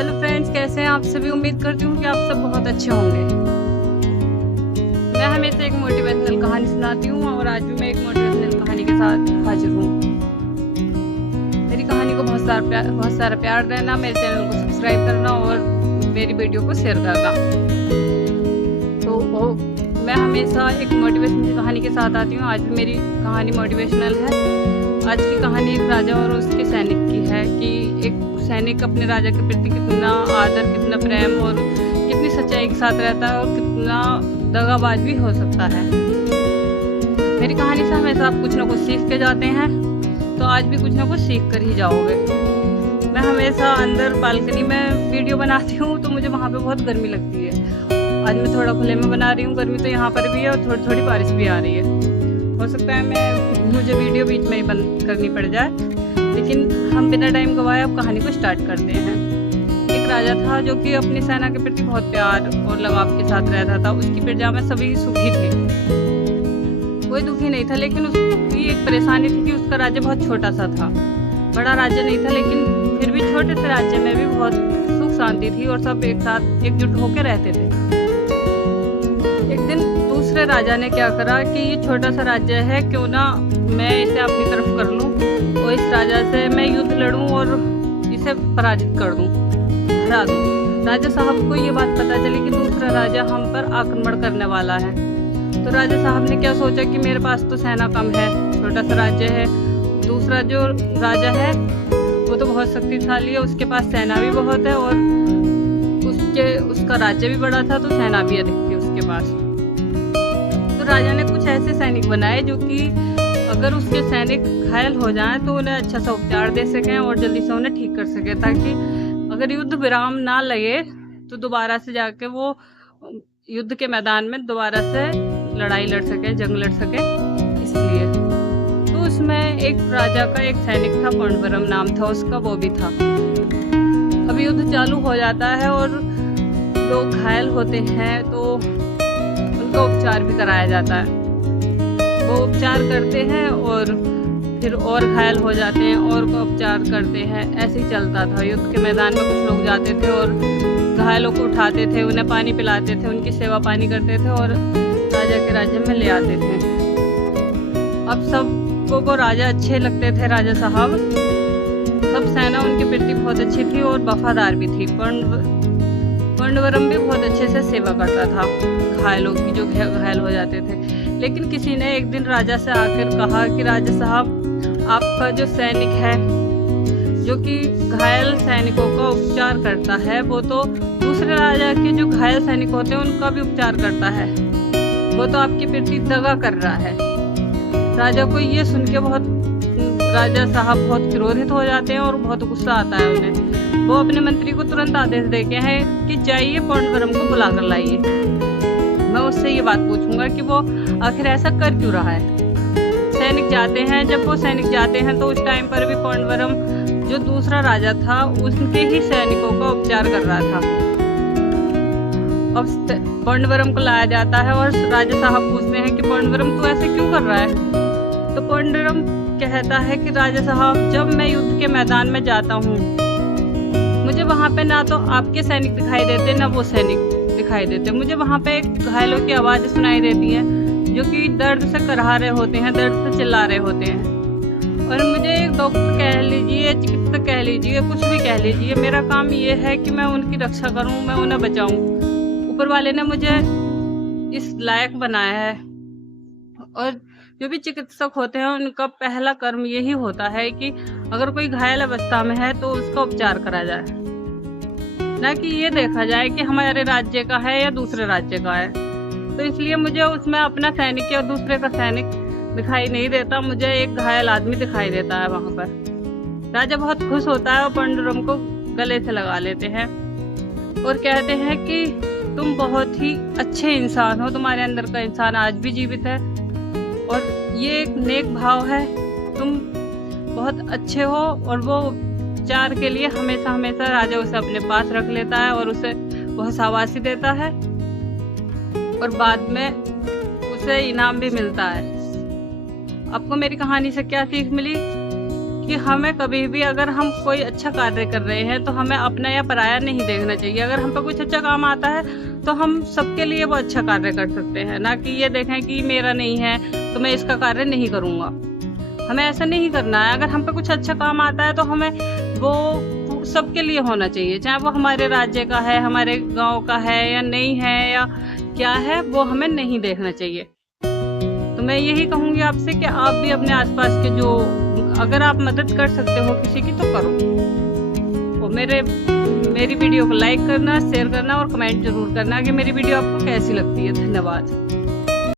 Hello friends, कैसे हैं आप सभी। उम्मीद करती हूँ कि आप सब बहुत अच्छे होंगे। मैं हमेशा एक मोटिवेशनल कहानी सुनाती हूँ और आज भी मैं एक मोटिवेशनल कहानी के साथ हाजिर हूँ। मेरी कहानी को बहुत सारा प्यार देना, मेरे चैनल को सब्सक्राइब करना और मेरी वीडियो को शेयर करना। तो मैं हमेशा एक मोटिवेशनल कहानी के साथ आती हूँ। आज भी मेरी कहानी मोटिवेशनल है। आज की कहानी एक राजा और उसके सैनिक की है कि एक सैनिक अपने राजा के प्रति कितना आदर, कितना प्रेम और कितनी सच्चाई के साथ रहता है और कितना दगाबाज भी हो सकता है। मेरी कहानी से हमेशा आप कुछ ना कुछ सीख के जाते हैं, तो आज भी कुछ ना कुछ सीख कर ही जाओगे। मैं हमेशा अंदर बालकनी में वीडियो बनाती हूँ तो मुझे वहाँ पे बहुत गर्मी लगती है। आज मैं थोड़ा खुले में बना रही हूँ। गर्मी तो यहाँ पर भी है और थोड़ी थोड़ी बारिश भी आ रही है। हो सकता है मुझे वीडियो बीच में ही बंद करनी पड़ जाए, लेकिन हम बिना टाइम गवाए अब कहानी को स्टार्ट करते हैं। एक राजा था जो कि अपनी सेना के प्रति बहुत प्यार और लगाव के साथ रहता था। उसकी प्रजा में सभी सुखी थे, कोई दुखी नहीं था। लेकिन उसकी एक परेशानी थी कि उसका राज्य बहुत छोटा सा था। बड़ा राज्य नहीं था, लेकिन फिर भी छोटे से राज्य में भी बहुत सुख शांति थी और सब एक साथ एकजुट होकर रहते थे। एक दिन दूसरे राजा ने क्या करा कि ये छोटा सा राज्य है, क्यों ना मैं इसे अपनी तरफ कर लूं और इस राजा से मैं युद्ध लड़ूं और इसे पराजित कर दूं, हरा दूं। राजा साहब को ये बात पता चली कि दूसरा राजा हम पर आक्रमण करने वाला है। तो राजा साहब ने क्या सोचा कि मेरे पास तो सेना कम है, छोटा सा राज्य है। दूसरा जो राजा है वो तो बहुत शक्तिशाली है, उसके पास सेना भी बहुत है और उसका राज्य भी बड़ा था, तो सेना भी अधिक थी उसके पास। तो राजा ने कुछ ऐसे सैनिक बनाए जो कि अगर उसके सैनिक घायल हो जाएं तो उन्हें अच्छा सा उपचार दे सकें और जल्दी से उन्हें ठीक कर सके, ताकि अगर युद्ध विराम ना लगे तो दोबारा से जाके वो युद्ध के मैदान में दोबारा से लड़ाई लड़ सके, जंग लड़ सके। इसलिए तो उसमें एक राजा का एक सैनिक था, पांडवरम नाम था उसका, वो भी था। अब युद्ध चालू हो जाता है और लोग घायल होते हैं तो उनका उपचार भी कराया जाता है। वो उपचार करते हैं और फिर और घायल हो जाते हैं और उपचार करते हैं। ऐसे ही चलता था। युद्ध के मैदान में कुछ लोग जाते थे और घायलों को उठाते थे, उन्हें पानी पिलाते थे, उनकी सेवा पानी करते थे और राजा के राज्य में ले आते थे। अब सबको को राजा अच्छे लगते थे, राजा साहब। सब सेना उनके प्रति बहुत अच्छी थी और वफादार भी थी। पांडवरम भी बहुत अच्छे से सेवा करता था घायलों की, जो घायल हो जाते थे। लेकिन किसी ने एक दिन राजा से आकर कहा कि राजा साहब, आपका जो सैनिक है जो कि घायल सैनिकों का उपचार करता है, वो तो दूसरे राजा के जो घायल सैनिक होते हैं उनका भी उपचार करता है। वो तो आपके प्रति दगा कर रहा है। राजा को ये सुन के राजा साहब बहुत क्रोधित हो जाते हैं और बहुत गुस्सा आता है उन्हें। वो अपने मंत्री को तुरंत आदेश देते हैं कि जाइए पांडवरम को बुला कर लाइए। मैं उससे ये बात पूछूंगा कि वो आखिर ऐसा कर क्यों रहा है। सैनिक जाते हैं। जब वो सैनिक जाते हैं तो उस टाइम पर भी पांडवरम जो दूसरा राजा था उसके ही सैनिकों का उपचार कर रहा था। अब पांडवरम को लाया जाता है और राजा साहब पूछते हैं कि पांडवरम तू ऐसे क्यों कर रहा है। तो पांडवरम कहता है कि राजा साहब, जब मैं युद्ध के मैदान में जाता हूँ मुझे वहाँ पे ना तो आपके सैनिक दिखाई देते ना वो सैनिक दिखाई देते। मुझे वहाँ पे घायलों की आवाज़ सुनाई देती हैं जो कि दर्द से कराह रहे होते हैं, दर्द से चिल्ला रहे होते हैं। और मुझे एक डॉक्टर कह लीजिए, चिकित्सक कह लीजिए, कुछ भी कह लीजिए, मेरा काम ये है कि मैं उनकी रक्षा करूँ, मैं उन्हें बचाऊँ। ऊपर वाले ने मुझे इस लायक बनाया है। और जो भी चिकित्सक होते हैं उनका पहला कर्म यही होता है कि अगर कोई घायल अवस्था में है तो उसका उपचार करा जाए, ना कि ये देखा जाए कि हमारे राज्य का है या दूसरे राज्य का है। तो इसलिए मुझे उसमें अपना सैनिक या दूसरे का सैनिक दिखाई नहीं देता, मुझे एक घायल आदमी दिखाई देता है वहाँ पर। राजा बहुत खुश होता है और पांडवरम को गले से लगा लेते हैं और कहते हैं कि तुम बहुत ही अच्छे इंसान हो, तुम्हारे अंदर का इंसान आज भी जीवित है और ये एक नेक भाव है, तुम बहुत अच्छे हो। और वो उपचार के लिए हमेशा हमेशा राजा उसे अपने पास रख लेता है और उसे बहुत शाबाशी देता है और बाद में उसे इनाम भी मिलता है। आपको मेरी कहानी से क्या सीख मिली कि हमें कभी भी अगर हम कोई अच्छा कार्य कर रहे हैं तो हमें अपना या पराया नहीं देखना चाहिए। अगर हम पे कुछ अच्छा काम आता है तो हम सबके लिए वो अच्छा कार्य कर सकते हैं, ना कि ये देखें कि मेरा नहीं है तो मैं इसका कार्य नहीं करूँगा। हमें ऐसा नहीं करना है। अगर हम पे कुछ अच्छा काम आता है तो हमें वो सबके लिए होना चाहिए, चाहे वो हमारे राज्य का है, हमारे गांव का है या नहीं है या क्या है, वो हमें नहीं देखना चाहिए। तो मैं यही कहूँगी आपसे कि आप भी अपने आसपास के जो, अगर आप मदद कर सकते हो किसी की तो करो। और मेरी वीडियो को लाइक करना, शेयर करना और कमेंट जरूर करना कि मेरी वीडियो आपको कैसी लगती है। धन्यवाद।